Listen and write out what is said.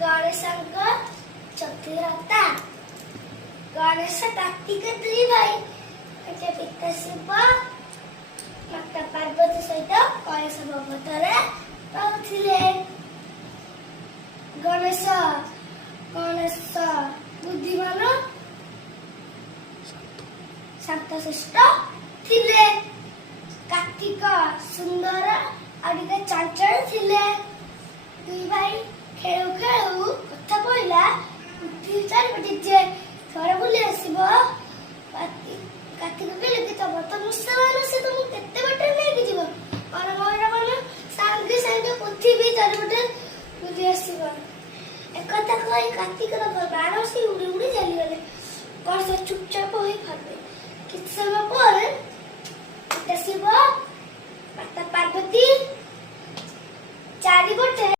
ଗଣେଶଙ୍କ ଚତୁରତା। ଗଣେଶ କାର୍ତ୍ତିକ ଦୁଇ ଭାଇ। ପିତା ଶିବ ମାତା ପାର୍ବତୀ ସହିତ କୈଳାସ ପର୍ବତରେ ରହୁଥିଲେ। ଗଣେଶ ବୁଦ୍ଧିମାନ ଶାନ୍ତଶିଷ୍ଟ ଥିଲେ। କାର୍ତ୍ତିକ ସୁନ୍ଦର ଆଉ ଟିକେ ଚଞ୍ଚଳ ଥିଲେ। ଦୁଇ ଭାଇ ଖେଳୁ ଖେଳୁ କଥା ପଇଲା ପୃଥିବୀ ଚାରିପଟେ ଯେ ଥରେ ବୁଲି ଆସିବ। କାର୍ତ୍ତିକ କହିଲେ କି ତମ ତ ମୂଷା ମାନ ସେ ତମକୁ କେତେ ବାଟରେ ନେଇକି ଯିବ। ସାଙ୍ଗେ ସାଙ୍ଗେ ପୃଥିବୀ ଚାରିପଟେ ବୁଲି ଆସିବ। ଏକଥା କହି କାର୍ତ୍ତିକର ବାଣ ସେ ଉଡି ଉଡି ଚାଲିଗଲେ। କଣ ଚୁପଚାପ ହୋଇ ଭାବେ। କିଛି ସମୟ ପରେ ପିତା ଶିବ ମାତା ପାର୍ବତୀ ଚାରିପଟେ